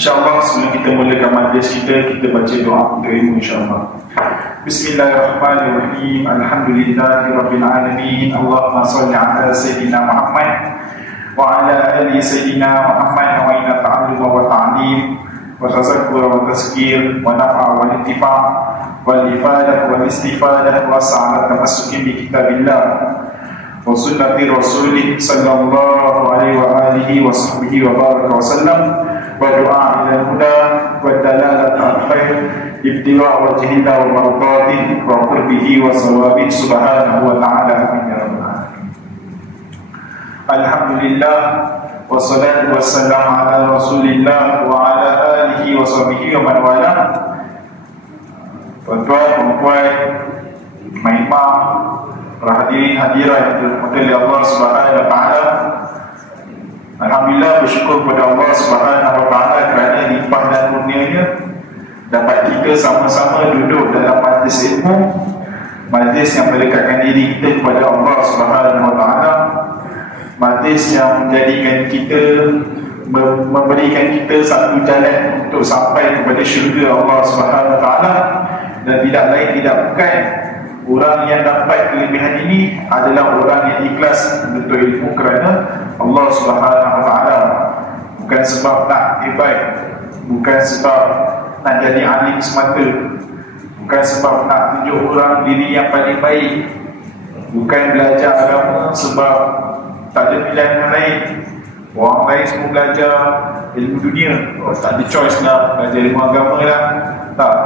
InsyaAllah sebelum kita mulakan majlis kita baca doa untuk ilmu insyaAllah. Bismillahirrahmanirrahim. Alhamdulillahirrabbilalamin. Allahumma salli ala Sayyidina Muhammad wa ala ali Sayyidina Muhammad wa inna ta'alluma wa ta'lim wa tazakura wa tazkir wa nafa'a wa intifa' wal ifadah wal istifadah wa sa'adat tamassukin bi kitabillah wa sunnati rasulih sallallahu alaihi wa alihi wa sahbihi wa baraka wa sallam wa du'a ila al-huda wa dalalat al-khair ibtiwa' wajhillah wa mardati wa qurbihi wa sawabih subhanahu wa ta'ala. Amin ya rabbal alamin. Alhamdulillah wassalatu wassalamu ala rasulillah wa ala alihi wa sahbihi wa man wala. Tuan-tuan, puan-puan, imam, para hadirin hadirat yang dirahmati oleh Allah Subhanahu wa taala. Alhamdulillah, bersyukur kepada Allah Subhanahu wa taala kerana limpah dan kurnianya dapat kita sama-sama duduk dalam majlis ilmu, majlis yang mendekatkan diri kita kepada Allah Subhanahu wa taala, majlis yang menjadikan kita, memberikan kita satu jalan untuk sampai kepada syurga Allah Subhanahu wa taala, dan tidak lain tidak bukan orang yang dapat kelebihan ini adalah orang yang ikhlas menuntut ilmu kerana Allah Subhanahu wa taala, bukan sebab nak hebat, bukan sebab nak jadi alim semata, bukan sebab nak tunjuk orang diri yang paling baik, bukan belajar agama sebab tak ada pilihan yang lain. Orang lain semua belajar ilmu dunia, tak ada choice lah, belajar ilmu agama lah. Tak,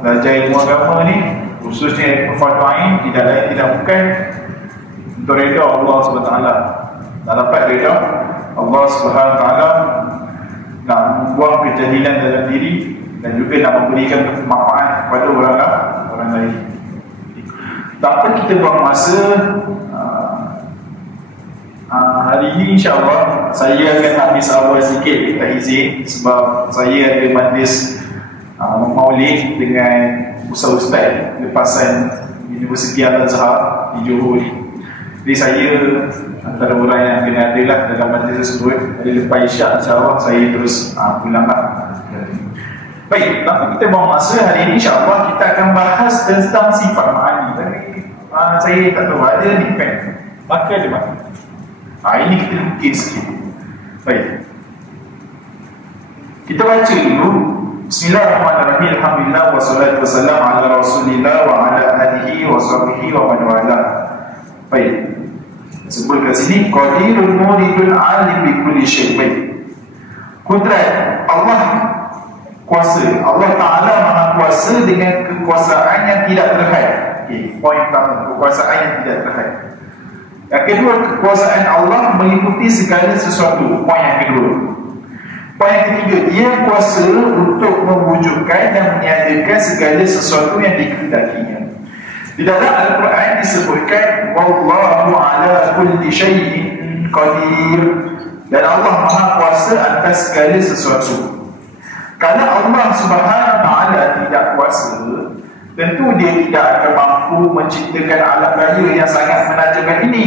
belajar ilmu agama ni khususnya ilmu fardu ain tidak lain tidak bukan untuk redha Allah SWT. Nak dapat redha Allah SWT, nak membuang kejahilan dalam diri dan juga nak memberikan manfaat kepada orang lain. Tak apa kita buang masa. Hari ini insyaAllah saya akan habis awal sikit, minta izin, sebab saya ada majlis maulid dengan ustaz-ustaz lepasan Universiti Al-Azhar di Johor ni. Jadi saya antara orang yang kena ada lah dalam majlis tersebut. Jadi lepas isyak insyaAllah saya terus pulang lah. Baik, tanpa kita buang masa, hari ini insyaAllah kita akan bahas tentang sifat ma'ani. Saya tak tahu ada ni pen, maka ada maka. Ini kita lukis sikit. Baik, kita baca dulu. Bismillahirrahmanirrahim. Alhamdulillah wassalatu wassalamu ala rasulillah wa ala alihi wa sahbihi wa man wala. Baik, sebut kat sini qadirul muridul alim bi kulli syai'. Baik, kudrat Allah, kuasa Allah Ta'ala maha kuasa dengan kekuasaan yang tidak terhad. Poin pertama, kekuasaan yang tidak terhad. Yang kedua, kekuasaan Allah meliputi segala sesuatu. Poin yang kedua. Poin yang ketiga, dia kuasa untuk mewujudkan dan meniadakan segala sesuatu yang dikehendakinya. Di dalam Al-Quran disebutkan wallahu ala kulli syai'in qadir, dan Allah maha kuasa atas segala sesuatu. Kalau Allah Subhanahu wa taala tidak kuasa, tentu dia tidak akan mampu menciptakan alam raya yang sangat menajamkan ini.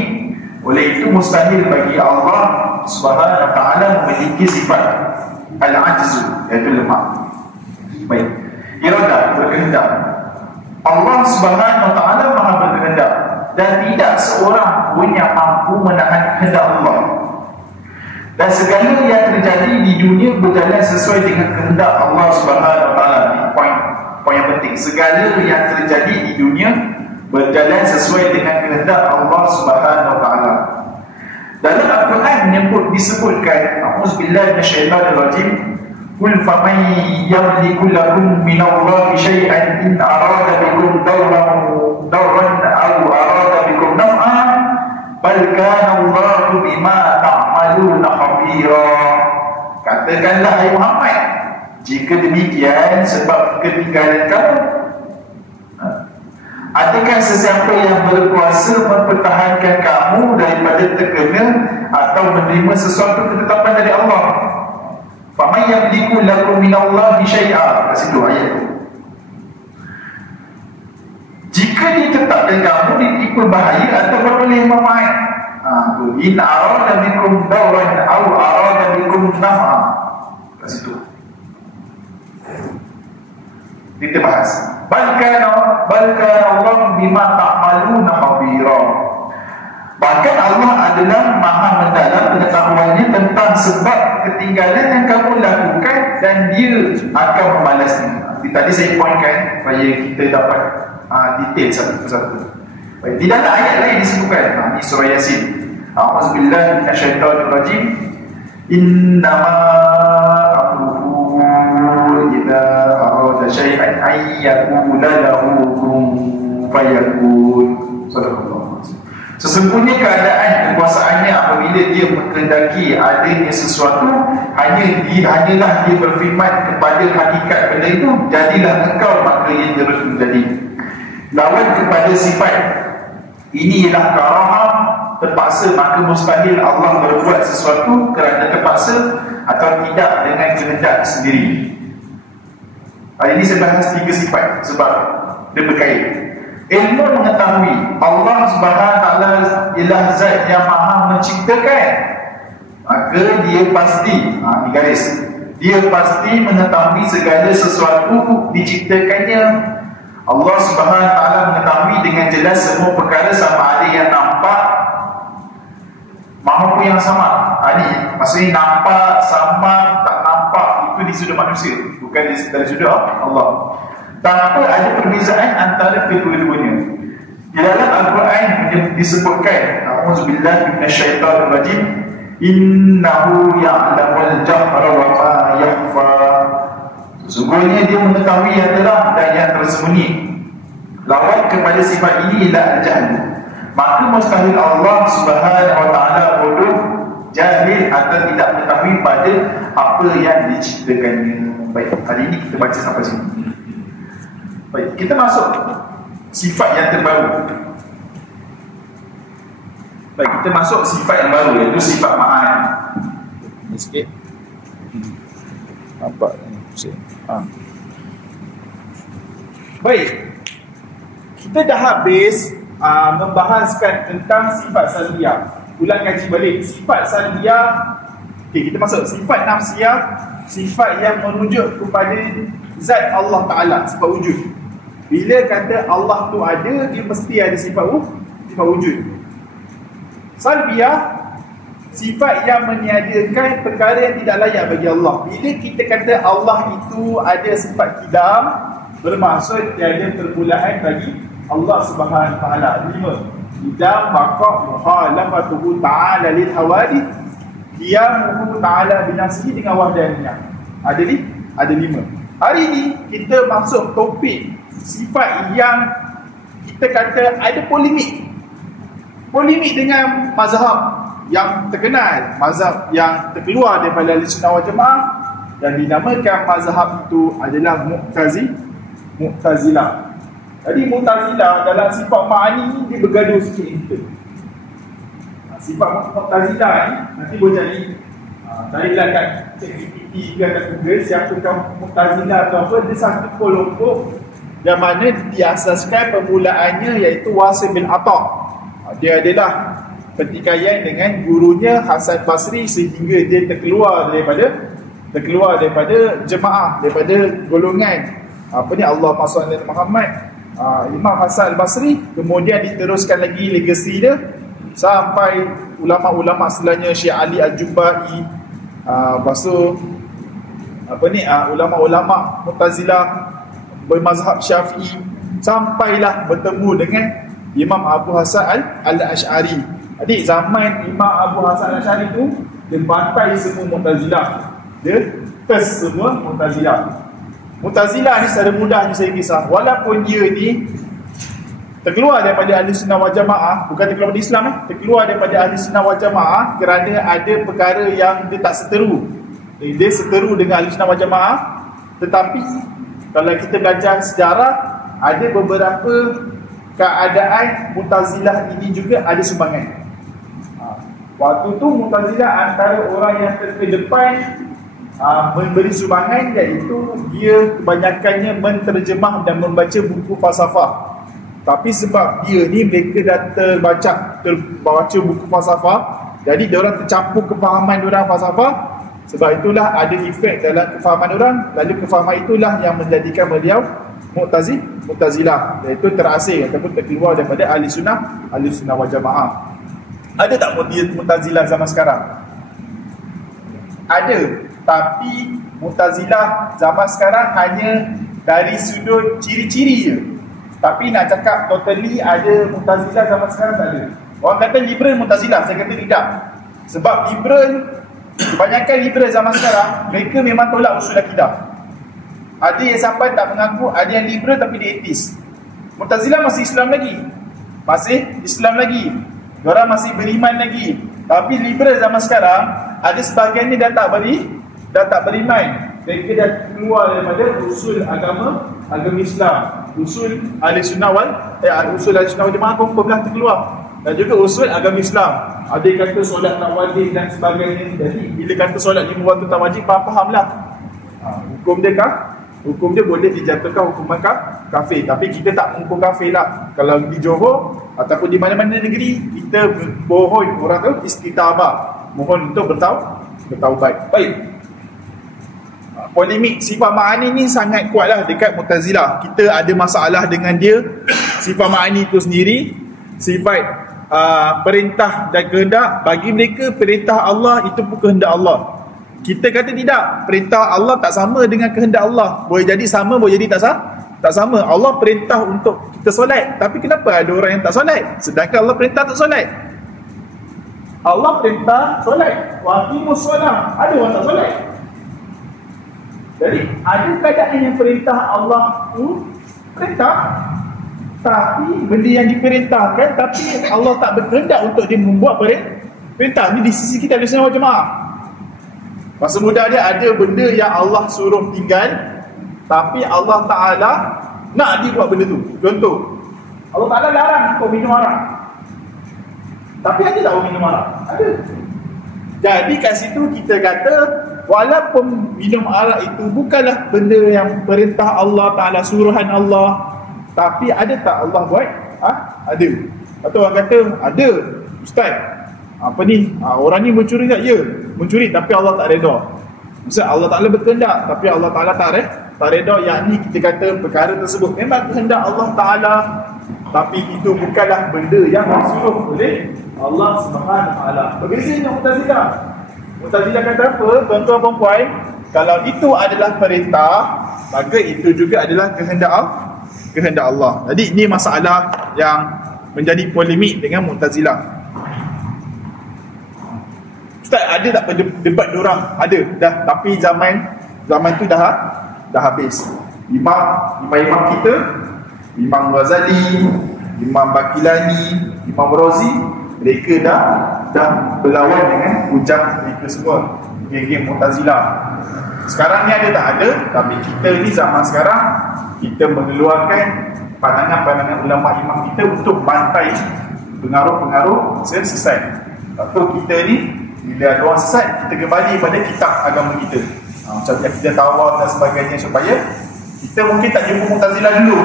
Oleh itu mustahil bagi Allah Subhanahu wa taala memiliki sifat al-ajzu, iaitu lemah. Baik, iradah, berkehendak. Allah Subhanahu wa taala maha berkehendak, dan tidak seorang pun yang mampu menahan kehendak Allah. Dan segala yang terjadi di dunia berjalan sesuai dengan kehendak Allah Subhanahu wa taala. Poin yang penting, segala yang terjadi di dunia berjalan sesuai dengan kehendak Allah Subhanahu wa taala. Dalam Al-Quran disebutkan, a'udzubillahi minasyaitanir rajim, qul faman yamliku lakum minallahi syai'an in arada bikum darran aw arada bikum naf'an bal kana Allahu bima ta'maluna khabira. Katakanlah hai Muhammad, jika demikian sebab ketinggalan kamu, adakah sesiapa yang berkuasa mempertahankan kamu daripada terkena atau menerima sesuatu ketetapan dari Allah? Faman yamliku lakum minallahi syai'a. Kat situ ayat tu. Jika ditetapkan kamu ditikul bahaya atau beroleh manfaat. In arada bikum dawran aw arada bikum naf'a. Kat situ. Kita bahas. Balkan Allah bima ta'maluna khabira. Bahkan Allah adalah maha mendalam pengetahuannya tentang sebab ketinggalan yang kamu lakukan dan dia akan membalasnya. Tadi saya pointkan supaya kita dapat detail satu persatu. Baik, di dalam ayat lain disebutkan, ini surah Yasin. A'udzubillahi minasyaitonir rajim. Innama amruhu idza arada syai'an ay yaqula lahu kun fayakun. Sesungguhnya keadaan kekuasaannya apabila dia menghendaki adanya sesuatu, hanyalah dia berfirman kepada hakikat benda itu, jadilah engkau, maka ia terus menjadi. Lawan kepada sifat ini ialah karahah, terpaksa, maka mustahil Allah berbuat sesuatu kerana terpaksa atau tidak dengan kehendak sendiri. Hari ini saya bahas 3 sifat sebab dia berkait. Ilmu mengetahui Allah Subhanahu Wa Taala ialah zat yang maha menciptakan, maka dia pasti, di garis, dia pasti mengetahui segala sesuatu diciptakannya. Allah Subhanahu Wa Taala mengetahui dengan jelas semua perkara, sama ada yang nampak maupun yang sama. Ini maksudnya nampak, sama, tak nampak, itu di sudut manusia, bukan dari sudut Allah. Tanpa ada perbezaan antara kedua-duanya. Di dalam Al-Quran disebutkan, a'udzubillahi minasyaitonir rajim, innahu ya'lamul jahra wa ma yakhfa. Sesungguhnya dia mengetahui yang terang dan yang tersembunyi. Lawan kepada sifat ini ialah al-jahl. Maka mustahil Allah Subhanahu Wa Taala bodoh, jahil atau tidak mengetahui pada apa yang diciptakannya. Baik, hari ini kita baca sampai sini. Baik, kita masuk sifat yang terbaru. Baik, kita masuk sifat yang baru, iaitu sifat ma'an. Ini sikit. Nampak ni pusing. Baik, kita dah habis membahaskan tentang sifat salbiyah. Ulang kaji balik. Sifat salbiyah, kita masuk sifat nafsiyah, sifat yang merujuk kepada zat Allah Ta'ala, sifat wujud. Bila kata Allah tu ada, dia mesti ada sifat wujud. Salbiyah, sifat yang meniadakan perkara yang tidak layak bagi Allah. Bila kita kata Allah itu ada sifat qidam, bermaksud tiada permulaan bagi Allah Subhanahu Wa Taala. 5. Qidam baqa' mukhalafatuhu ta'ala lil hawadith, qiyamuhu ta'ala binafsihi dengan wahdaniyah. Ada 5. Hari ini kita masuk topik sifat yang kita kata ada polemik dengan mazhab yang terkenal, mazhab yang terkeluar daripada Ahlussunnah wal Jamaah, dan dinamakan mazhab itu adalah Mu'tazilah. Jadi Mu'tazilah dalam sifat ma'ani ni dia bergaduh sikit kita. Sifat Mu'tazilah ni nanti boleh carilah kat ChatGPT ke kat Google, siapakah Mu'tazilah atau apa. Dia satu kelompok yang mana diasaskan permulaannya iaitu Wasil bin Atha. Dia adalah pertikaian dengan gurunya Hasan Basri sehingga dia terkeluar daripada jemaah, daripada golongan Allahumma shalli ala Muhammad, Imam Hasan Basri. Kemudian diteruskan lagi legasi dia sampai ulama-ulama setelahnya, Syekh Ali Al-Jubai, ulama-ulama Mu'tazilah bermazhab Syafi'i, sampailah bertemu dengan Imam Abu Hasan Al-Ash'ari. Jadi zaman Imam Abu Hasan Al-Ash'ari tu, dia bantai semua Mu'tazilah, dia tes semua Mu'tazilah. Mu'tazilah ni secara mudahnya saya kisah, walaupun dia ni terkeluar daripada Ahlussunnah wal Jamaah, bukan terkeluar dari Islam, terkeluar daripada Ahlussunnah wal Jamaah kerana ada perkara yang dia tak seteru. Dia seteru dengan Ahlussunnah wal Jamaah, tetapi kalau kita belajar sejarah, ada beberapa keadaan Mu'tazilah ini juga ada sumbangan. Waktu tu Mu'tazilah antara orang yang terdepan memberi sumbangan, iaitu dia kebanyakannya menterjemah dan membaca buku falsafah. Tapi sebab dia ni mereka dah terbaca buku falsafah, jadi diorang tercampur kefahaman diorang falsafah. Sebab itulah ada efek dalam kefahaman orang, lalu kefahaman itulah yang menjadikan beliau Mu'tazilah, iaitu terasing ataupun terkeluar daripada ahli sunnah wal jamaah. Ada tak Mu'tazilah zaman sekarang? Ada, tapi Mu'tazilah zaman sekarang hanya dari sudut ciri-ciri je. Tapi nak cakap totally ada Mu'tazilah zaman sekarang tak ada. Orang kata liberal Mu'tazilah, saya kata tidak. Sebab liberal, kebanyakan liberal zaman sekarang, mereka memang tolak usul akidah. Ada yang sampai tak mengaku, ada yang liberal tapi dia atheist. Mu'tazilah masih Islam lagi. Diorang masih beriman lagi. Tapi liberal zaman sekarang, ada sebahagian ni dah tak beriman. Mereka dah keluar daripada usul agama Islam. Usul ahli sunnah wal jamaah pun dah terkeluar. Dan juga usul agama Islam. Ada yang kata solat tak wajib dan sebagainya. Jadi bila kata solat 5 waktu tak wajib, faham-fahamlah. Hukum dia boleh dijatuhkan hukuman kafir. Tapi kita tak menghukum kafir lah. Kalau di Johor ataupun di mana-mana negeri, kita mohon orang tu istitabah, mohon untuk bertaubat. Baik. Polemik sifat ma'ani ni sangat kuatlah dekat Mu'tazilah. Kita ada masalah dengan dia. Sifat ma'ani itu sendiri, sifat perintah dan kehendak, bagi mereka perintah Allah itu pun kehendak Allah. Kita kata tidak, perintah Allah tak sama dengan kehendak Allah. Boleh jadi sama, boleh jadi tak sama. Allah perintah untuk kita solat, tapi kenapa ada orang yang tak solat, sedangkan Allah perintah tak solat? Allah perintah solat, wa aqimus solah, ada orang tak solat. Jadi ada keadaan yang perintah Allah tu perintah, tapi benda yang diperintahkan, tapi Allah tak berkehendak untuk dia membuat perintah. Ni di sisi kita Ahlussunnah wal Jamaah. Masa muda dia ada benda yang Allah suruh tinggal, tapi Allah Ta'ala nak dia buat benda tu. Contoh, Allah Ta'ala larang kau minum arak, tapi ada tak orang minum arak? Ada. Jadi kat situ kita kata, walaupun minum arak itu bukanlah benda yang perintah Allah Ta'ala, suruhan Allah, tapi ada tak Allah buat? Ada. Atau orang kata, ada Ustaz, apa ni, orang ni mencuri tak? Ya, mencuri, tapi Allah tak reda. Maksud Allah Ta'ala berkehendak, tapi Allah Ta'ala tak reda. Yakni kita kata perkara tersebut memang kehendak Allah Ta'ala, tapi itu bukanlah benda yang disuruh oleh Allah Subhanahu Wa Ta'ala. Berbeza dengan Mu'tazilah. Mu'tazilah kata apa, tuan-tuan dan puan? Kalau itu adalah perintah, maka itu juga adalah kehendak Allah. Jadi ini masalah yang menjadi polemik dengan Mu'tazilah. Ustaz, ada tak debat diorang? Ada, dah. Tapi zaman tu dah habis. Imam kita, Imam Ghazali, Imam Bakilani, Imam Razi, mereka dah berlawan dengan hujah mereka semua, geng-geng Mu'tazilah. Sekarang ni ada tak? Ada. Tapi kita ni zaman sekarang, kita mengeluarkan pandangan-pandangan ulama imam kita untuk bantai pengaruh-pengaruh sesat. Atau kita ni, bila ada orang sesat, kita kembali pada kitab agama kita. Macam yang kita tawar dan sebagainya, supaya kita mungkin tak jumpa Mu'tazilah dulu,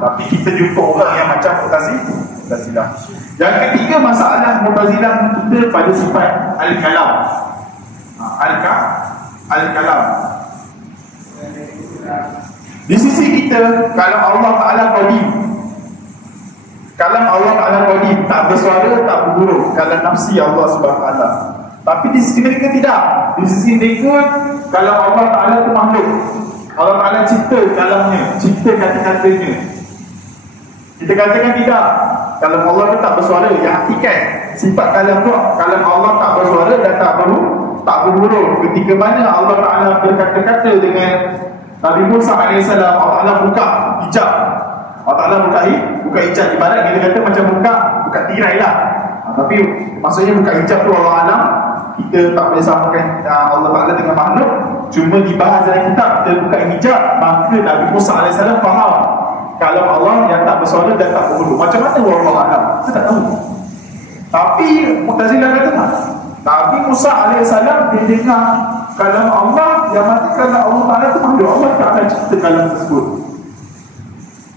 tapi kita jumpa orang yang macam Mu'tazilah. Yang ketiga masalah Mu'tazilah kita pada sifat Al-Kalam. Al-Kalam. Di sisi kita, kalau Allah Ta'ala qadim, kalam Allah Ta'ala qadim, tak bersuara, tak berhuruf, kalam nafsi Allah Subhanahu Wa Ta'ala. Tapi di sisi mereka tidak. Di sisi mereka, kalau Allah Ta'ala itu makhluk, Allah Ta'ala cipta kalamnya, cipta kata-katanya. Kita katakan tidak. Kalam Allah itu tak bersuara. Yang hakikat sifat kalam tu, kalam Allah tak bersuara dan tak berhuruf. Ketika mana Allah Ta'ala berkata-kata dengan Nabi Musa AS, Allah Ta'ala buka hijab. Allah Ta'ala buka hijab. Ibarat kita kata macam buka tirai lah. Tapi maksudnya buka hijab tu Allah Alam, kita tak boleh samakan Allah Ta'ala dengan makhluk. Cuma dibahas dalam kitab, kita buka hijab, maka Nabi Musa AS faham kalam Allah yang tak bersuara dan tak berhuruf. Macam mana Allah Alam? Kita tak tahu. Tapi Mu'tazilah kata tak. Nabi Musa AS dia dengar kalam Allah, yang mati kalam Allah Ta'ala itu makhluk. Allah tak akan cipta kalam tersebut.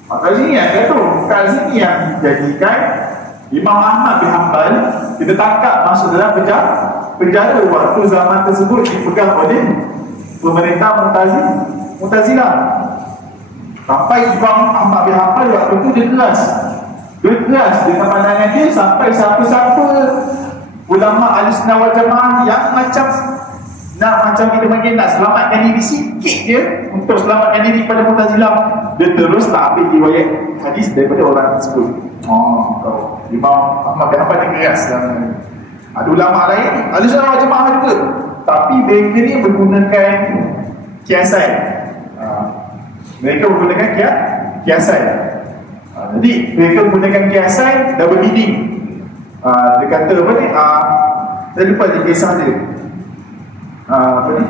Maka sini yang kata, kat sini yang dijadikan Imam Ahmad bin Hanbal, kita tangkap masuk dalam penjara waktu zaman tersebut dipegang oleh pemerintah Mu'tazilah. Sampai Imam Ahmad bin Hanbal waktu tu dia keras dengan pandangan dia, sampai siapa-siapa ulama Ahlussunnah wal Jamaah yang macam kita panggil nak selamatkan diri sikit je untuk selamatkan diri pada Mu'tazilah, dia terus tak ambil riwayat hadis daripada orang tersebut. Imam Ahmad bin Hanbal dia keras. Ada ulama lain Ahlussunnah wal Jamaah juga, tapi mereka ni menggunakan kiasan. Mereka menggunakan kiasan. Jadi mereka menggunakan kiasan double meaning. Dia kata apa ni? Saya lupa dia kisah dia. Apa ni?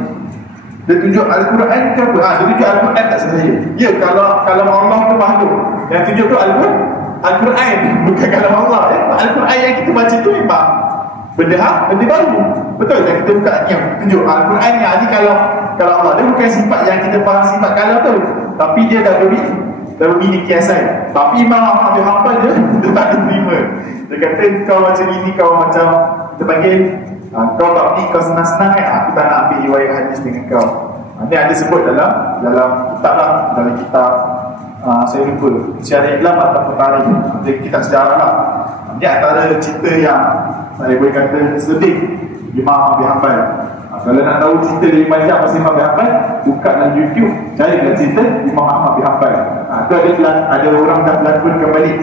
Dia tunjuk Al-Quran ke apa? Dia tunjuk Al-Quran tak salah saya. Ya, kalau Allah tu makhluk, yang tunjuk tu Al-Quran, bukan kalam Allah. Al-Quran yang kita baca tu memang benda baru. Betul tak? Kita buka yang tunjuk Al-Quran yang ni kalau Allah, dia bukan sifat yang kita faham sifat kalam tu, tapi dia dah beri kiasan. Tapi Imam Ahmad bin Hanbal dia tak terima. Dia kata kau macam ini, kau macam kita panggil kau tak ni, kau senang-senang kan, aku tak nak ambil riwayat hadis dengan kau. Ini ada sebut dalam kitab lah, dalam kitab saya lupa Syariah Islam atau Tarikh, kitab sejarah lah. Ini antara cerita yang saya boleh kata sedih Imam Ahmad bin Hanbal. Kalau nak tahu cerita 5 jam pasal Imam bin Hanbal, buka dalam YouTube, carilah cerita Imam Ahmad bin Hanbal. Itu ada orang dah lakonkan balik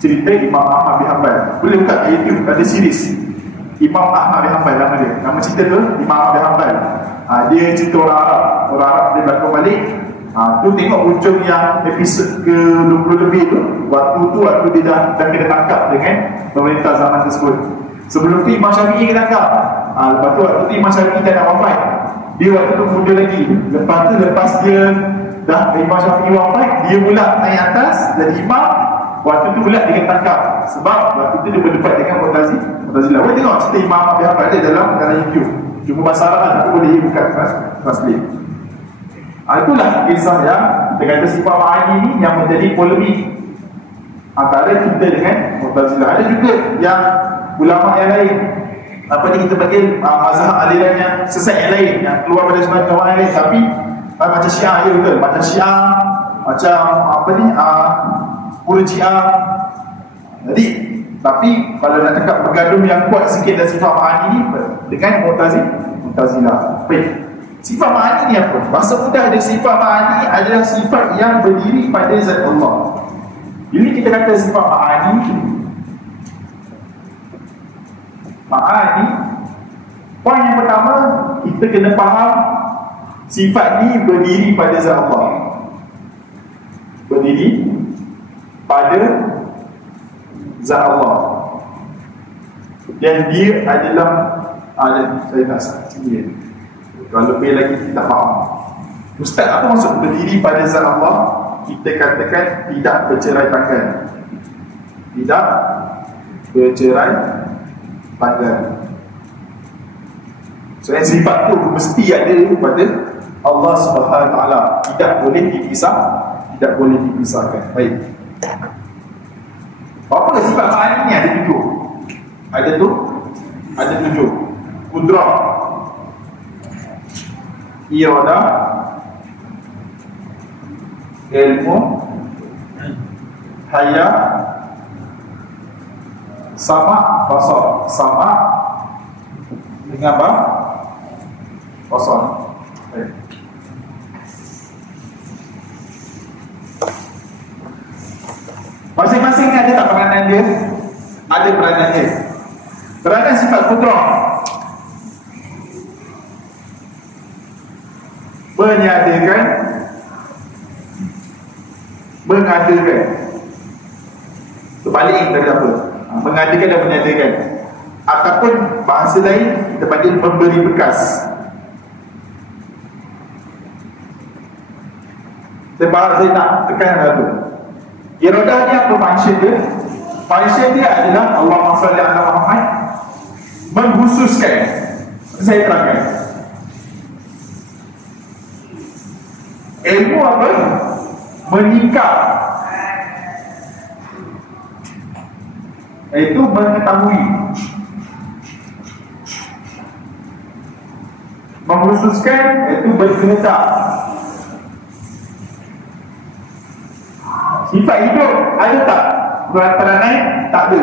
cerita Imam Ahmad bin Hanbal. Boleh buka kat YouTube, ada series Imam Ahmad bin Hanbal nama dia. Nama cerita tu Imam Ahmad bin Hanbal. Dia cerita orang Arab dia berlakon balik. Tu tengok hujung yang episod ke-20 lebih tu. Waktu dia dah kena tangkap dengan pemerintah zaman tersebut. Sebelum tu Imam Syafi'i kena tangkap. Lepas tu waktu tu Imam Syafi'i dah nak wafat. Dia waktu tu muda lagi. Lepas dia dah Imam Syafi'i wafat, dia pula naik atas jadi imam. Waktu tu pula dia kena tangkap. Sebab waktu tu dia berdebat dengan Mu'tazilah. Boleh tengok cerita Imam Ahmad bin Hanbal dia dalam YouTube. Cuma bahasa Arab tu boleh buka translate. Itulah kisah yang kita kata sifat ma'ani ni yang menjadi polemik antara kita dengan Mu'tazilah. Ada juga yang ulama yang lain, apa ni kita panggil mazhab aliran yang sesat yang lain, yang keluar pada sunnah jamaah yang lain, tapi macam Syiah, ya betul, macam Syiah, macam apa ni Murji'ah. Jadi tapi kalau nak cakap bergaduh yang kuat sikit dari sifat ma'ani ni dengan Mu'tazilah. Baik, sifat ma'ani ni apa? Bahasa mudah dia, sifat ma'ani adalah sifat yang berdiri pada zat Allah. Bila kita kata sifat ma'ani, poin yang pertama, kita kena faham sifat ni berdiri pada zat Allah. Berdiri pada zat Allah. Dan dia adalah saya tak saksi dia. Kalau lebih lagi kita faham, Ustaz, apa maksud berdiri pada zat Allah? Kita katakan tidak bercerai-berai. Tidak bercerai-berai. So sifat tu mesti ada pada Allah Subhanahu Wa Taala. Tidak boleh dipisahkan. Baik. Apa sifat ma'ani ni? Ada 7. Ada 7. Kudrah, iradah, ilmu, haya, sama, basar. Sama dengan apa? Basar. Baik. Masing-masing ada tak peranan dia? Ada peranan dia. Peranan sifat kudrah, mengadakan, sebalik dari apa? Mengadakan dan menyatakan. Ataupun bahasa lain kita panggil memberi bekas. Saya nak tekan satu. Iradah ni apa function dia? Function dia adalah Allahumma salli ala Muhammad, mengkhususkan. Saya terangkan. Ilmu apa? Menyingkap, iaitu mengetahui. Mengkhususkan iaitu berkehendak. Sifat hidup ada tak? Peranan tak ada.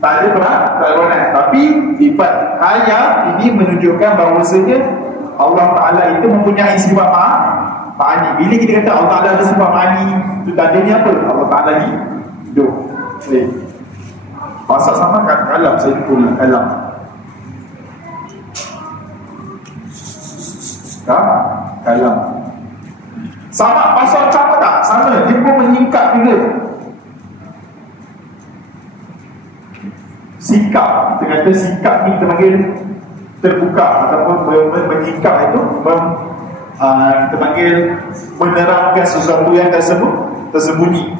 Tak ada peranan. Tapi sifat haya ini menunjukkan bahawasanya Allah Ta'ala itu mempunyai sifat ma'ani. Bila kita kata Allah Ta'ala ada sifat ma'ani, itu tandanya apa? Allah Ta'ala ni hidup. Pasal sama kan kalam, saya lupa kalam. Kalam sama pasal sama tak? Sama, dia pun menyingkap juga. Sikap, kita kata sikap ni kita panggil terbuka ataupun menyingkap itu kita panggil menerangkan sesuatu yang tersembunyi.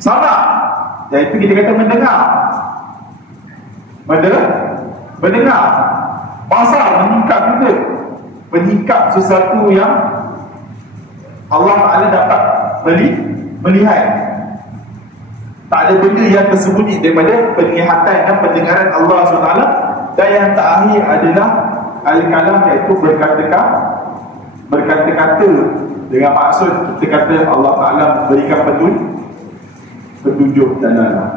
Sama, iaitu kita kata mendengar. Mendengar pasal menyingkap juga, menyingkap sesuatu yang Allah Ta'ala dapat melihat. Tak ada benda yang tersembunyi daripada penglihatan dan pendengaran Allah SWT. Dan yang terakhir adalah al-kalam, iaitu berkata-kata dengan maksud kita kata Allah Ta'ala berikan petunjuk dalam.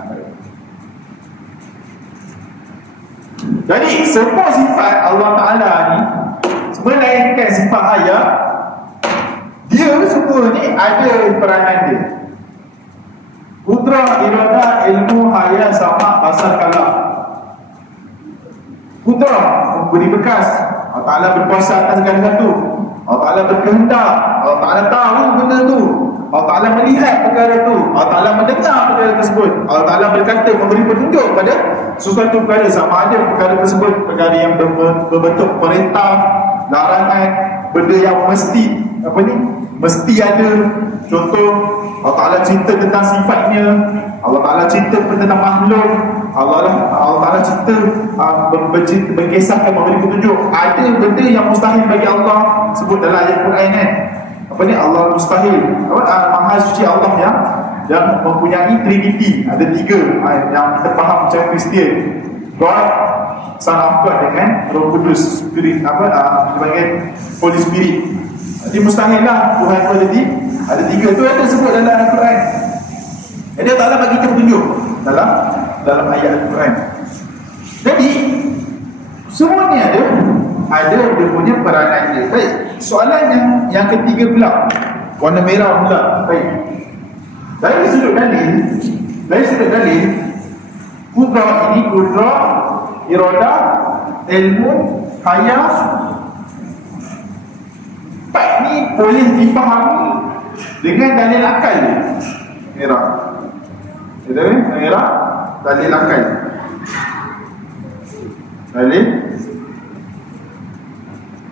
Jadi semua sifat Allah Ta'ala ni melainkan sifat haya, dia semua ni ada peranan dia. Putra, iradah, ilmu, haya, sama, basar, kalam. Putra memberi bekas, Allah Ta'ala berkuasa atas segala satu. Allah Ta'ala berkehendak, Allah Ta'ala tahu benda tu, Allah Ta'ala melihat perkara tu, Allah Ta'ala mendengar perkara tersebut, Allah Ta'ala berkata, memberi petunjuk pada sesuatu perkara, sama ada perkara tersebut perkara yang berbentuk perintah, larangan, benda yang mesti ada. Contoh, Allah Ta'ala cerita tentang sifatnya, Allah Ta'ala cerita tentang makhluk, Allah Ta'ala cerita berkisahkan, memberi petunjuk. Ada benda yang mustahil bagi Allah, sebut dalam ayat Quran kan, Allah mustahil, Maha Suci Allah yang mempunyai Trinity. Ada 3 yang kita faham macam Kristian, God, Son of God dengan Roh Kudus, Spirit, kita panggil Holy Spirit. Jadi mustahil lah Tuhan tu ada 3 tu ada sebut dalam Al-Quran. Jadi Allah Ta'ala bagi kita petunjuk dalam ayat Al-Quran. Jadi semua ni ada dia punya peranan dia. Baik, soalan yang ketiga pula, warna merah pula. Baik, dari sudut dalil kudrah ini, kudrah, iradah, ilmu, haya, empat ni boleh difahami dengan dalil akal. Merah, merah, dalil akal, dalil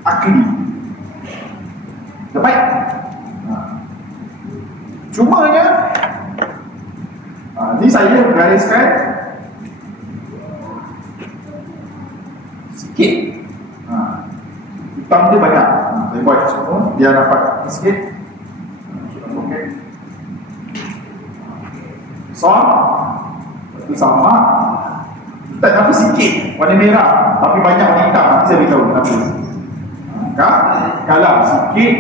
akli. Baik. Cumanya ni saya gariskan sikit. Hitam dia banyak. Saya buat semua dia dapat sikit. Okey. Sama. Tak apa sikit warna merah tapi banyak warna hitam. Saya beritahu kenapa. Kalau sikit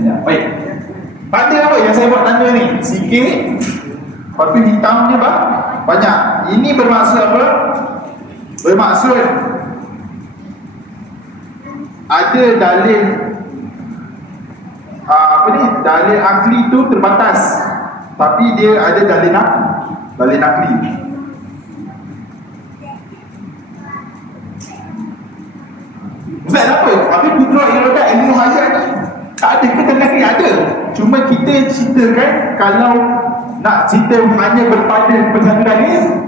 banyak. Baik. Pada apa yang saya buat tanda ni? Sikit, lepas tu hitamnya banyak. Ini bermaksud apa? Bermaksud ada dalil dalil akli tu terbatas, tapi dia ada dalil akli. Ustaz apa? Tapi kudrah iradah ilmu haya ni tak ada ke lagi? Ada. Cuma kita ceritakan kalau nak cerita hanya berpada kepada satu dalil,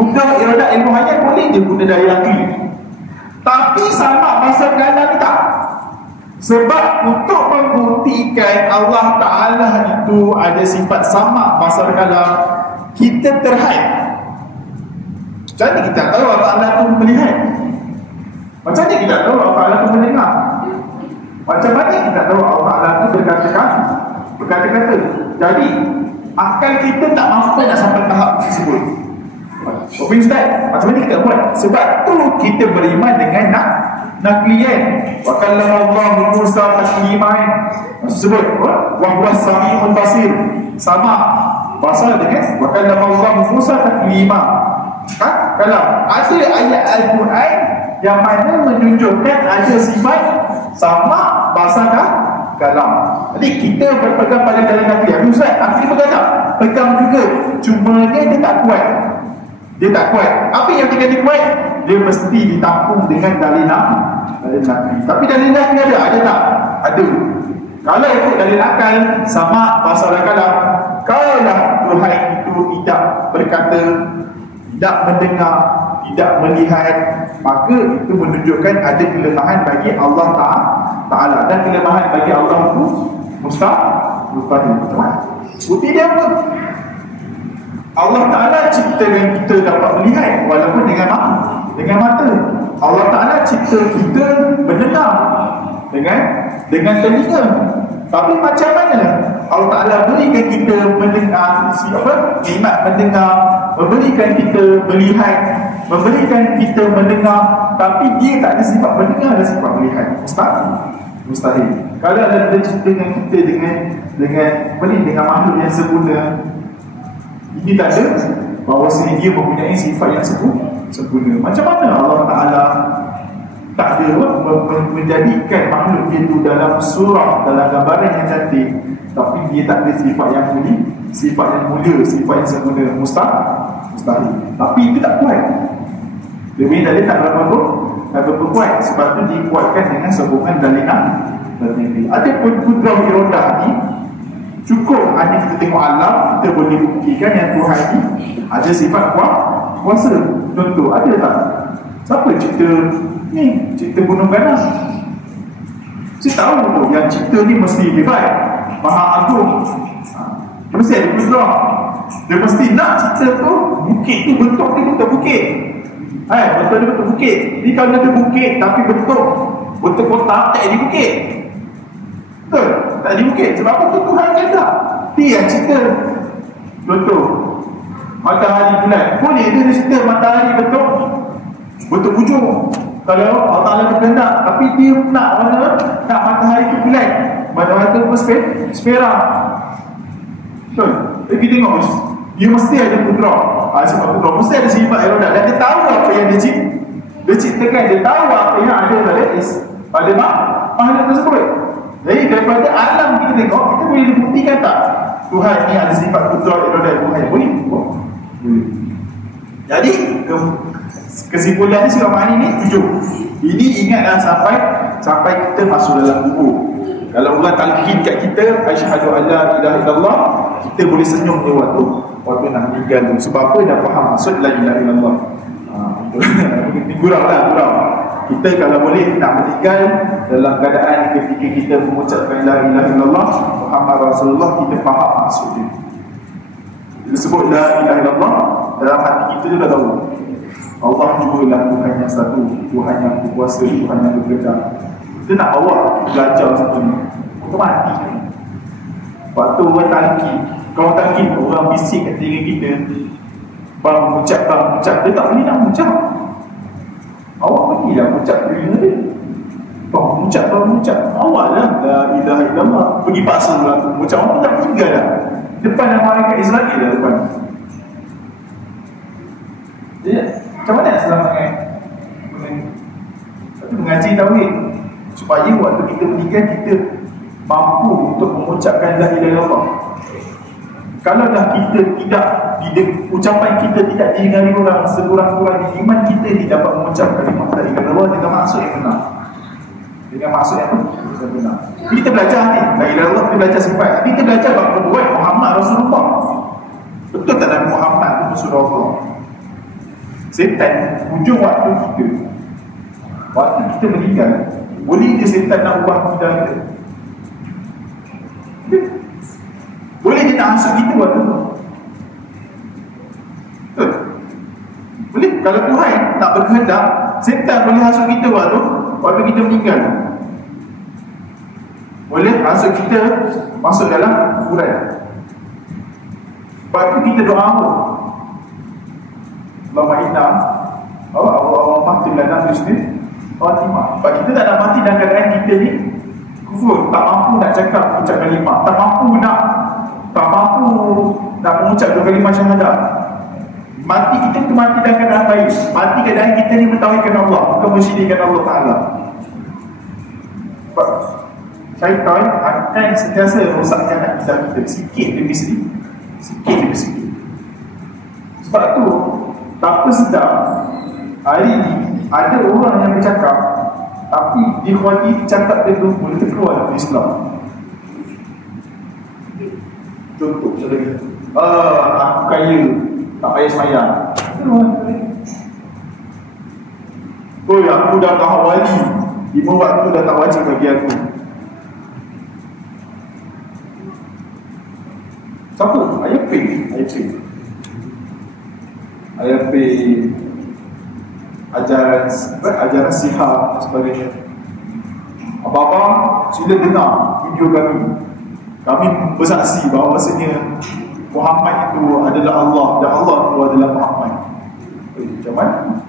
kudrah iradah ilmu haya boleh je guna dalil akli. Tapi sama pasal kalam ni tak. Sebab untuk membuktikan Allah Ta'ala itu ada sifat sama pasal kalam, kita terhad. Macam mana kita tahu Allah Ta'ala itu melihat? Macam mana kita tahu Allah Ta'ala itu mendengar? Macam mana kita tahu Allah Ta'ala itu berkata-kata? Jadi akal kita tak mampu nak sampai tahap tersebut. Tapi Ustaz, macam mana kita buat? Sebab tu kita beriman dengan naklian. Wa kallama Allah Musa takliman. Maksud sebut wa huwa samiul basir. Sama Pasal dengan wa kallama Allah Musa taklima. Kalau ada ayat Al-Quran yang mana menunjukkan ada sifat sama bahasa kalam. Jadi kita berpegang pada dalam Nabi. Ustaz, Afi pegang tak? Pegang juga. Cuma dia tak kuat. Dia tak kuat. Apa yang dia kuat? Dia mesti ditampung dengan dalil Nabi. Tapi dalil Nabi ada tak? Ada. Kalau ikut dalil akal, sama bahasa kalam. Kalaulah Tuhan itu tidak berkata, tidak mendengar, tidak melihat, maka itu menunjukkan ada kelemahan bagi Allah Ta'ala. Dan kelemahan bagi Allah itu mustahil. Bukti dia apa? Allah Ta'ala ciptakan kita dapat melihat walaupun dengan mata. Allah Ta'ala cipta kita mendengar dengan telinga. Tapi macam mana Allah Ta'ala berikan kita mendengar, nikmat mendengar, memberikan kita melihat, memberikan kita mendengar, tapi dia tak ada sifat mendengar dan sifat melihat. Mustahil. Kalau ada cerita dengan kita dengan makhluk yang sempurna, ini tak ada bahawa dia mempunyai sifat yang sempurna. Macam mana Allah Ta'ala tak ada menjadikan makhluk dia tu dalam surah, dalam gambaran yang cantik, tapi dia tak ada sifat yang mulia, sifat yang sempurna. Mustahil. Tapi itu tak kuat. Lebih dari tak berapa kuat. Sebab tu dikuatkan dengan sambungan dalil Nabi. Ada pun kudrah iradah ni cukup hanya kita tengok alam, kita boleh buktikan yang Tuhan ni ada sifat kuasa. Contoh, ada tak? Siapa cipta gunung ganas? Saya tahu tu yang cipta ni mesti hebat, maha agung. Dia mesti ada kudrah. Dia mesti nak cipta tu bukit tu bentuk dia bentuk bukit. Bentuk dia bentuk bukit. Jadi kalau ada bukit tapi bentuk kotak, tak ada bukit. Betul? Tak ada bukit. Sebab apa tu Tuhan kata? Dia yang cipta. Contoh, matahari bulan. Boleh dia cipta matahari bentuk hujung. Kalau Allah Ta'ala berkehendak, tapi dia nak matahari tu bulat, matahari tu spera. Betul? Kita tengok, dia mesti ada kudrah. Sifat kudrah mesti ada sifat iradah. Dan dia tahu apa yang dia ciptakan. Dia tahu apa yang ada pada makhluk tersebut. Jadi daripada alam kita tengok, kita boleh buktikan tak Tuhan ni ada sifat kudrah iradah? Tuhan boleh. Jadi kesimpulan surah Ma'ani ni 7. Ini ingatlah sampai kita masuk dalam kubur. Kalau orang talqin kat kita asyhadu an la ilaha illallah, kita boleh senyum dia waktu nak meninggal tu. Sebab apa? Dah faham maksud la ilaha illallah. Gurau. Kita kalau boleh nak meninggal dalam keadaan ketika kita mengucapkan la ilaha illallah Muhammad Rasulullah, kita faham maksud dia. Bila sebut la ilaha illallah, dalam hati kita tu dah tahu Allah jugalah Tuhan yang satu, Tuhan yang berkuasa, Tuhan yang berkehendak. Kita nak bawa belajar seperti ni, otomatik. Waktu orang talqin, kalau talqin orang bisik kat telinga kita, bang ucap, dia tak boleh nak ucap. Awak pergilah ucap telinga dia. Bang ucap. Awak lah la ilaha illallah. Pergi paksa lah ucap, awak tak tinggal lah depan malaikat Israel lah depan. Jadi macam mana nak selamatkan? Satu mengaji tauhid, supaya waktu kita meninggal kita mampu untuk mengucapkan la ilaha illallah. Kalau dah kita tidak, ucapan kita tidak didengari orang, sekurang-kurangnya iman kita ni dapat mengucapkan kalimah la ilaha illallah dengan maksud yang benar. Dengan maksud yang benar. Kita belajar ni la ilaha illallah, kita belajar sifat. Kita belajar bahawa buat Muhammad Rasulullah. Betul tak Nabi Muhammad itu Rasulullah? Setan hujung waktu kita meninggal, boleh dia setan nak ubah kita? Boleh dia nak hasut kita waktu tu? Betul? Boleh. Kalau Tuhan tak berkehendak, setan boleh hasut kita waktu kita meninggal. Boleh hasut kita masuk dalam kuburan. Lepas tu kita doa apa? Allahumma inna Allahumma mati lana husnul khatimah. Sebab kita tak nak mati dalam keadaan kita ni kufur, tak mampu nak cakap ucap kalimah, tak mampu nak tak mampu nak mengucap 2 kalimah syahadah, mati kita tu mati dalam keadaan baik. Mati keadaan kita ni mentauhidkan Allah, bukan mensyirikkan Allah Ta'ala. Sebab syaitan akan sentiasa rosakkan akidah kita sikit demi sedikit, sikit demi sikit. Sebab tu tanpa sedar hari ni ada orang yang bercakap, tapi dia khawatir cakap dia tu boleh terkeluar dari Islam. Contoh macam lagi, aku kaya, tak payah semayang. Aku dah tahap wali, 5 waktu dah tak wajib bagi aku. Siapa? Ayah P. Ajaran sihat dan sebagainya. Abang-abang sila dengar video kami. Kami bersaksi bahawasanya Muhammad itu adalah Allah dan Allah itu adalah Muhammad. Macam mana?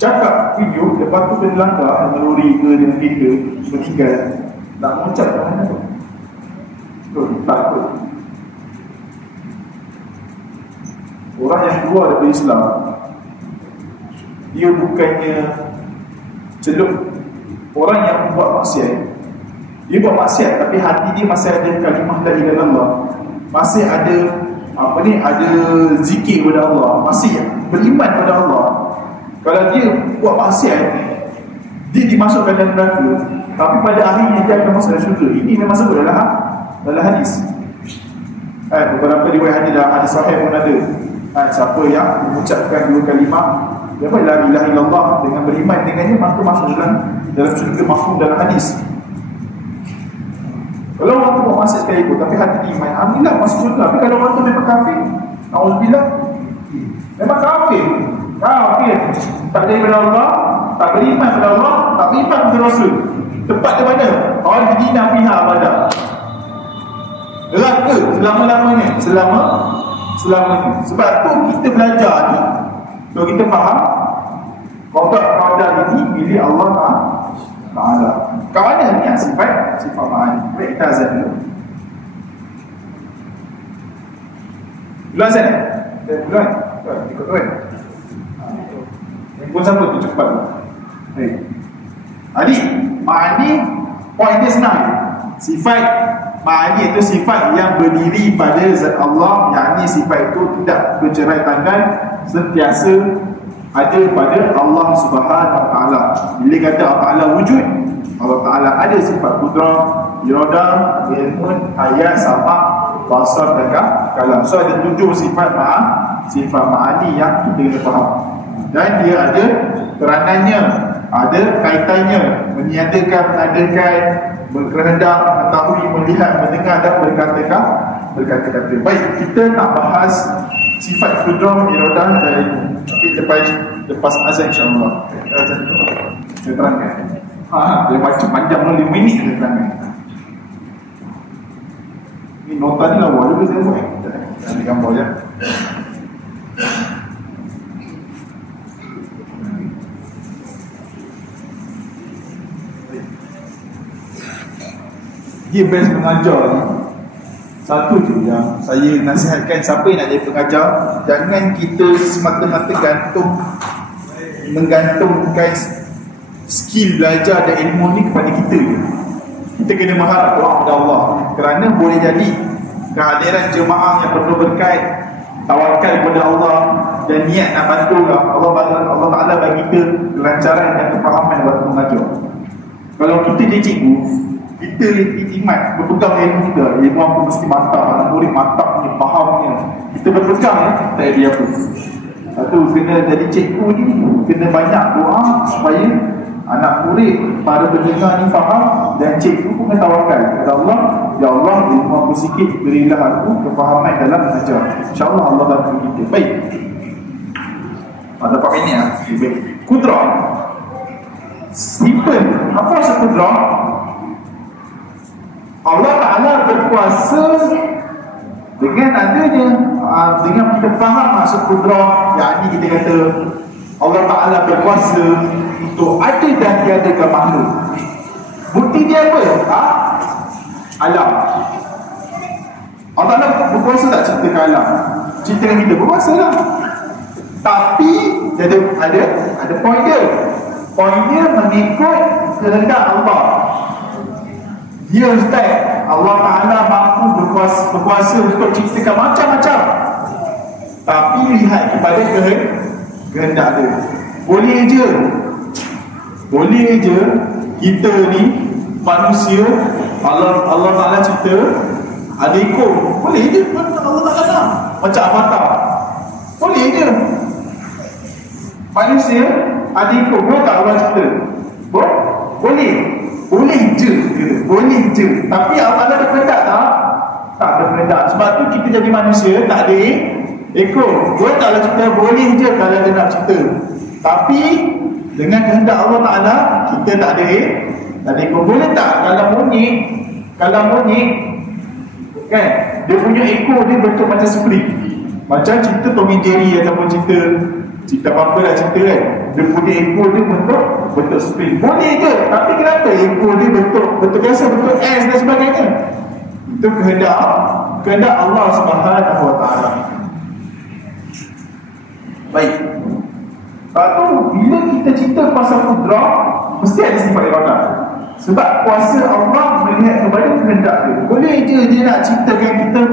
Cakap video, lepas tu kena langgar melori ke dengan kita meninggal, nak mengucap kat mana tu? Takut. Orang yang keluar daripada Islam, dia bukannya celup. Orang yang buat maksiat, dia buat maksiat tapi hati dia masih ada kalimah la ilaha illallah, masih ada ada zikir kepada Allah, masih beriman kepada Allah. Kalau dia buat maksiat, dia dimasukkan dalam neraka, tapi pada akhirnya dia akan masuk dalam syurga. Ini memang sebut dalam hadis. Beberapa riwayat hadis, dalam hadis sahih pun ada. Siapa yang mengucapkan 2 kalimah la ilaha illallah dengan beriman dengannya, maka masuk dalam syurga, mafhum dalam hadis. Kalau orang tu buat maksiat sekali ikut tapi hati iman, alhamdulillah masuk syurga. Tapi kalau orang tu memang kafir, auzubillah, memang kafir, tak jadi kepada Allah, tak beriman kepada Allah, tak beriman kepada Rasul, tempat di mana? Khalidina fiha abada, neraka selama-lamanya, selama-lamanya. Sebab tu kita belajar ni, so kita faham qada ini milik Allah Ta'ala. Kat mana ni sifat ma'ani? Baik, kita azan dulu. Dulu azan ni? Dulu ikut tu kan? Pun siapa tu cepat. Baik. Adik, ma'ani point dia senang. Sifat ma'ani itu sifat yang berdiri pada zat Allah, yakni sifat itu tidak bercerai tanggal, sentiasa ada pada Allah Subhanahu Wa Taala. Bila kata Allah Taala wujud, Allah Taala ada sifat qudrah, iradah, ilmu, ayat, sama, basar dan kalam. So ada 7 sifat ma'ani yang kita kena faham. Dan dia ada peranannya, ada kaitannya, meniadakan, mengadakan, berkehendak, mengetahui, melihat, mendengar dan berkata-kata. Baik, kita nak bahas sifat qudrah, iradah dan ilmu. Tapi lepas azan insya-Allah. Azan tu saya terangkan. Dia macam panjang 5 minit saya terangkan. Ni nota ni lawa juga saya buat. Ada gambar je. Dia best mengajar ni. Satu je yang saya nasihatkan, siapa yang nak jadi pengajar, jangan kita semata-mata menggantungkan skill belajar dan ilmu ni kepada kita je. Kita kena mengharap doa kepada Allah, kerana boleh jadi kehadiran jemaah yang penuh berkat, tawakal kepada Allah dan niat nak bantu Allah Ta'ala bagi kita kelancaran dan kefahaman waktu mengajar. Kalau kita jadi cikgu, kita iktimat berpegang ilmu kita, ilmu aku mesti mantap, anak murid mantap ni, fahamnya, kita berpegang tak ada apa. Satu, kena jadi cikgu ni kena banyak doa supaya anak murid, para pendengar ni faham, dan cikgu pun kena tawakal kepada Allah. Ya Allah, ilmu aku sikit, berilah aku kefahaman dalam mengajar. InsyaAllah Allah bantu kita. Baik, ada pakai ni baik. Qudrah, simple. Apa maksud qudrah? Allah Ta'ala berkuasa dengan adanya, dengan kita faham maksud qudrah, yakni kita kata Allah Ta'ala berkuasa untuk ada dan tiadakan makhluk. Bukti dia apa? Alam. Allah Ta'ala berkuasa tak ciptakan alam? Ciptakan kita, berkuasa lah. Tapi ada poin dia. Poin dia mengikut kehendak Allah. Dia Ustaz, Allah Ta'ala mampu berkuasa untuk ciptakan macam-macam, tapi lihat kepada kehendak dia. Boleh je kita ni manusia, Allah Ta'ala cipta ada ekor. Boleh je Allah Ta'ala macam avatar. Boleh je manusia ada ekor. Boleh tak Allah cipta? Boleh je. Tapi Allah Ta'ala ada kehendak tak? Tak ada kehendak. Sebab tu kita jadi manusia tak ada ekor. Boleh tak Allah cipta? Boleh je kalau dia nak cipta. Tapi dengan kehendak Allah Ta'ala kita tak ada ekor. Boleh tak kalau monyet kan, dia punya ekor dia bentuk macam spring, macam cerita Tom and Jerry ataupun cerita apa-apa lah cerita kan, dia punya ekor dia bentuk spring. Boleh je. Tapi kenapa ekor dia bentuk biasa, bentuk S dan sebagainya? Itu kehendak Allah Subhanahu Wa Ta'ala. Baik. Lepas tu bila kita cerita pasal kudrah, mesti ada sifat iradah. Sebab kuasa Allah melihat kepada kehendak dia. Boleh je dia nak ciptakan kita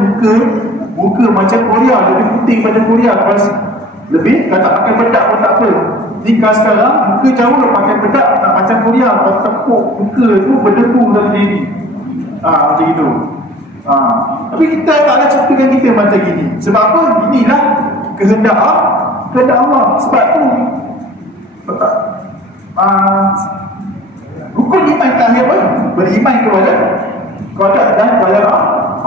muka macam Korea, lebih putih pada Korea, lebih kalau tak pakai bedak pun tak apa. Jika sekarang muka jauh dah pakai bedak, tak macam Korea, kalau tepuk muka tu berdebu dalam diri. Macam itu. Tapi kita taklah ciptakan kita macam gini. Sebab apa? Inilah kehendak Allah. Sebab tu rukun iman terakhir apa? Beriman kepada dan kepada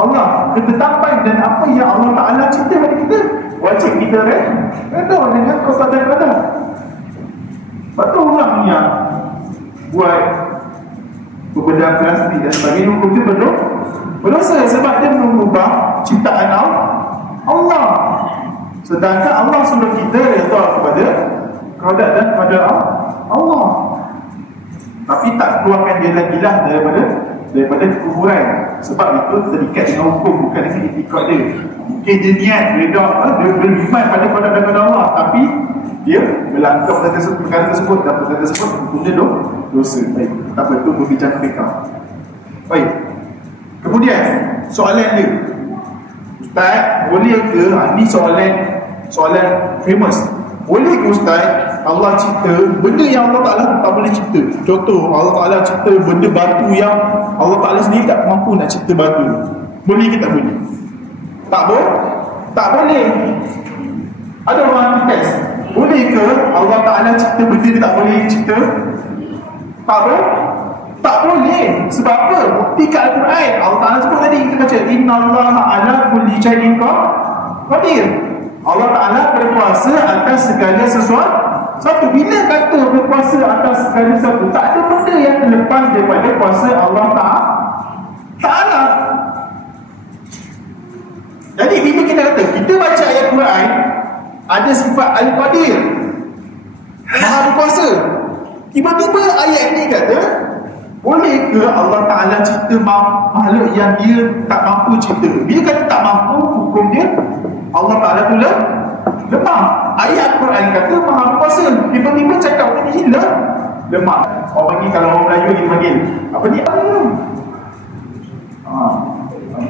Allah, ketetapan dan apa yang Allah Ta'ala cipta pada kita, wajib kita redha dengan qada dan qadar. Sebab tu orang yang buat berbeda plastik dan sebagainya, hukum dia berdosa sebab dia mengubah ciptaan Allah. Sedangkan Allah suruh kita redha kepada qada dan qadar Allah, tapi tak keluarkan dia lagi lah daripada kekufuran. Sebab itu terikat dengan hukum, bukan dengan itikad dia. Mungkin dia niat redha, dia beriman pada qada dan qadar Allah, tapi dia melangkap perkara tersebut dan perkara tersebut hukumnya dosa. Baik, tak apa, itu berbicara fiqh. Baik. Kemudian soalan dia, Ustaz, boleh ke, ni soalan famous, boleh ke Ustaz Allah cipta benda yang Allah Ta'ala tak boleh cipta? Contoh, Allah Ta'ala cipta benda batu yang Allah Ta'ala sendiri tak mampu nak cipta batu. Boleh ke tak boleh? Tak boleh. Ada orang test, boleh ke Allah Ta'ala cipta benda dia tak boleh cipta? Tak boleh. Sebab apa? Bukti kat Al-Quran. Allah Ta'ala sebut tadi, kita baca, Innallaha ala kulli syai'in qadir. Allah Ta'ala berkuasa atas segala sesuatu. Bila kata berkuasa atas segala sesuatu, tak ada benda yang terlepas daripada kuasa Allah Ta'ala. Jadi bila kita kata, kita baca ayat Quran, ada sifat Al-Qadir, Maha berkuasa. Tiba-tiba ayat ni kata, boleh ke Allah Ta'ala cipta makhluk yang dia tak mampu cipta? Bila kata tak mampu, hukum dia Allah Ta'ala tu lemah. Ayat Quran kata Maha berkuasa, tiba-tiba cakap ni lemah. Orang panggil, kalau orang Melayu dia panggil apa ni?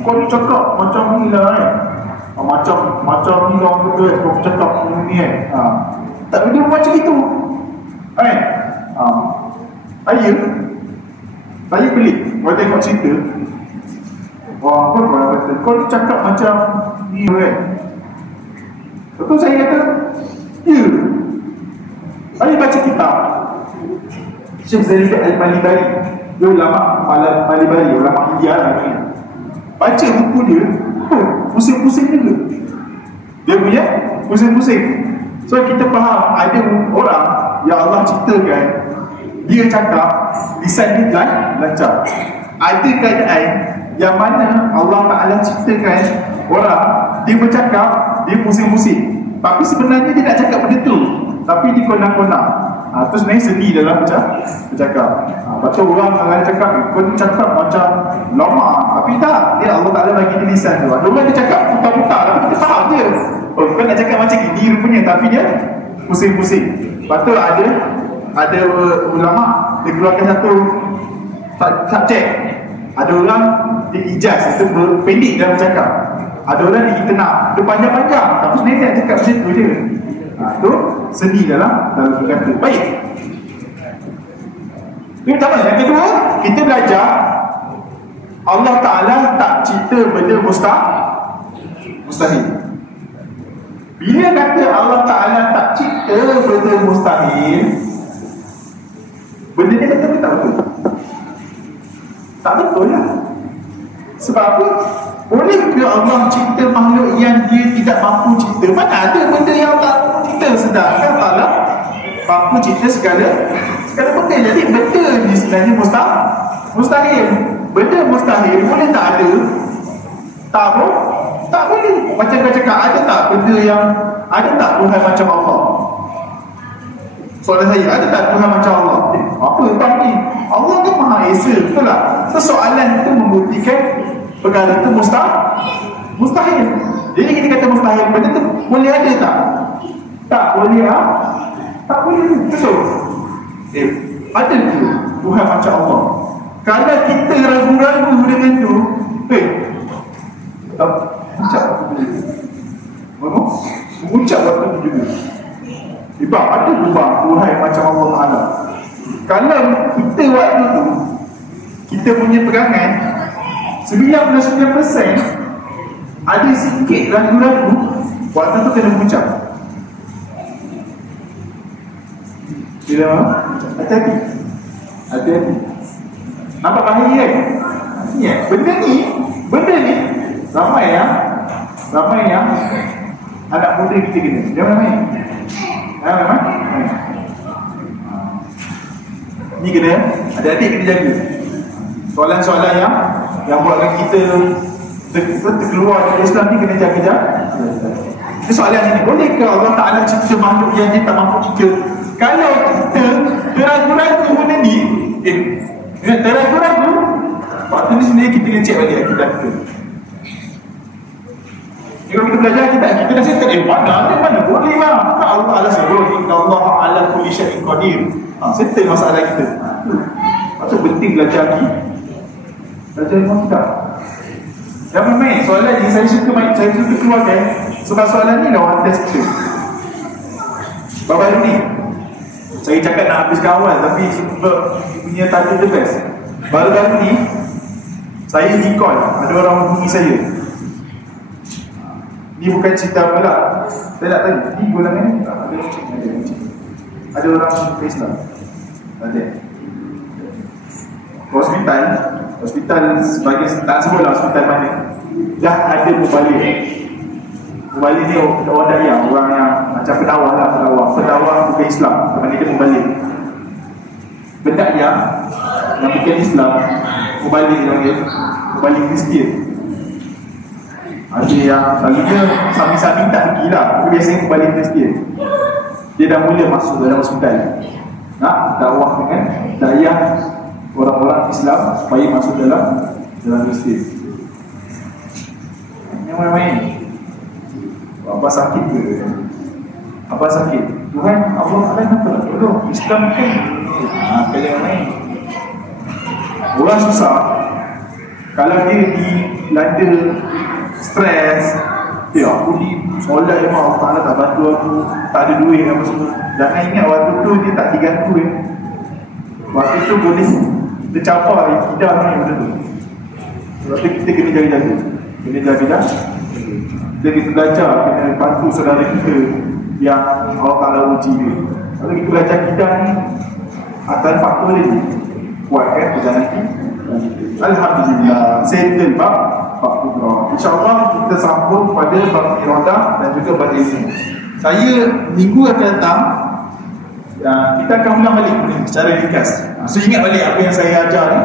Kau ni cakap macam ni lah macam ni orang betul kau cakap ni tak boleh macam itu saya pelik kalau tengok cerita. Wah, kau ni cakap macam ni betul. Saya kata ya. Saya baca kitab Syekh Zainuddin Al-Malibari, dia ulama Malibari, ulama India namanya. Baca buku dia, pusing-pusing juga. Dia punya pusing-pusing. So kita faham, ada orang yang Allah ciptakan, dia cakap lisan dia lancar. Ada keadaan yang mana Allah Ta'ala ciptakan orang, dia bercakap, dia pusing-pusing, tapi sebenarnya dia nak cakap benda tu, tapi dia konang-konang. tu sebenarnya seni dalam bercakap. Lepas tu orang kadang cakap, kau ni cakap macam lama. Tapi tak, dia Allah Ta'ala bagi dia lisan tu. Ada orang dia cakap putar-putar, tapi kita faham je. Oh, kau nak cakap macam gini rupanya, tapi dia pusing-pusing. Lepas tu ada ulama dia keluarkan satu subjek. Ada orang dia ijaz, itu pendek dalam bercakap. Ada orang dia internal, dia panjang-panjang, tapi sebenarnya dia cakap macam tu je. Itu seni dalam berkata. Baik. Itu pertama. Yang kedua, kita belajar Allah Ta'ala tak cipta benda mustahil. Bila kata Allah Ta'ala tak cipta benda mustahil, benda ni betul tak betul? Tak betul lah. Sebab apa? Boleh ke Allah cipta makhluk yang dia tidak mampu cipta? Mana ada benda yang tak mampu cipta? Sedangkan Allah mampu cipta segala benda. Jadi benda ni sebenarnya mustahil. Benda mustahil boleh tak ada? Tak boleh. Macam kau cakap, ada tak benda yang, ada tak Tuhan macam Allah? Soalan saya, ada tak Tuhan macam Allah? Apa tuan ni? Allah kan Maha Esa, betul tak? Soalan itu membuktikan perkara itu mustahil. Jadi kita kata mustahil, benda tu boleh ada tak? Tak boleh. Tak boleh. Betul. Ada ke Tuhan macam Allah? Kalau kita ragu-ragu dengan tu, ucap waktu tu juga. Sebab ada juga Tuhan macam Allah Ta'ala. Kalau kita waktu tu, kita punya pegangan 99% ada sikit ragu-ragu, waktu tu kena mengucap. Bila hati-hati. Nampak bahaya kan? Benda ni ramai yang anak muda kita kena. Jangan main. Ni kena, adik-adik kena jaga. Soalan-soalan yang buatkan kita terkeluar dari Islam ni kena jaga. Ini soalan ini, bolehkah Allah Ta'ala cipta makhluk yang dia tak mampu cipta? Kalau kita teragu-ragu benda ni, teragu-ragu, waktu ni sebenarnya kita kena cek balik akibat kita. Kalau kita belajar kita dah settle, mana boleh lah. Maka Allah Ta'ala sebut, Inna Allah ala kulli syai'in qadir. Settle masalah kita. Maksud penting belajar lagi. Belajar ilmu kita. Jangan main soalan ni, saya suka keluarkan. Sebab soalan ni lawan test kita. Bapak ni saya cakap nak habiskan awal, tapi sebab punya tajuk the best. Baru-baru ni saya di-call, ada orang hubungi saya. Ni bukan cerita apa lah. Saya nak tanya, ni golongan ni ada orang ke Islam? Ada. Hospital sebagai, tak sebutlah hospital mana, dah ada mubalik. Mubalik ni orang Dayak, orang yang macam pendawah lah, pendawah bukan Islam, tapi dia mubalik. Pendakwah yang bukan Islam, mubalik Kristian. Ada yang selalunya samping-samping tak pergi lah, tapi biasanya mubalik Kristian. Dia dah mula masuk dalam hospital, nak dakwah dengan daya orang-orang Islam supaya masuk dalam Kristian. Yang main-main. Apa sakit ke? Apa sakit? Tuhan Allah Ta'ala kata lah, tolong Islam kan. Kalau yang main, orang susah, kalau dia dilanda stres, aku ni solat memang Allah Ta'ala tak bantu aku, tak ada duit apa semua. Jangan ingat waktu tu dia tak diganggu. Waktu tu boleh tercapai hidup ni benda tu. Sebab tu kita kena jaga-jaga. Kena jaga-jaga. Kita belajar, kena bantu saudara kita yang Allah Ta'ala uji dia. Kalau kita belajar kita ni, atas faktor dia kuatkan perjalanan kita. Alhamdulillah, settle bab Qudrah. InsyaAllah kita sambung pada bab iradah dan juga bab ilmu. Saya minggu akan datang, kita akan ulang balik secara ringkas. So ingat balik apa yang saya ajar ni.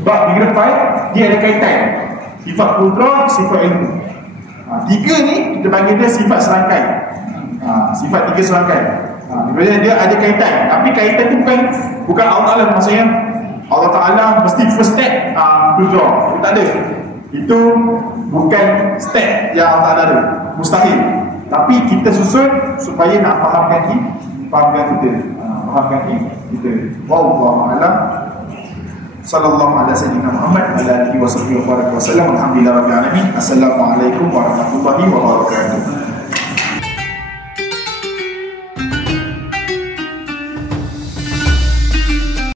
Sebab minggu depan dia ada kaitan sifat Qudrah, sifat ilmu. Tiga ni kita panggil dia sifat serangkai. sifat tiga serangkai. Maksudnya dia ada kaitan, tapi kaitan tu bukan Allah Ta'ala, maksudnya Allah Ta'ala mesti first step keluar, tak ada. Itu bukan step yang Allah Ta'ala ada, mustahil. Tapi kita susun supaya nak fahamkan kita. Wallahu a'lam. Sallallahu ala sayyidina Muhammad wa ala alihi wa sahbihi wa baraka wa sallam. Alhamdulillah rabbil alamin. Assalamualaikum warahmatullahi wabarakatuh.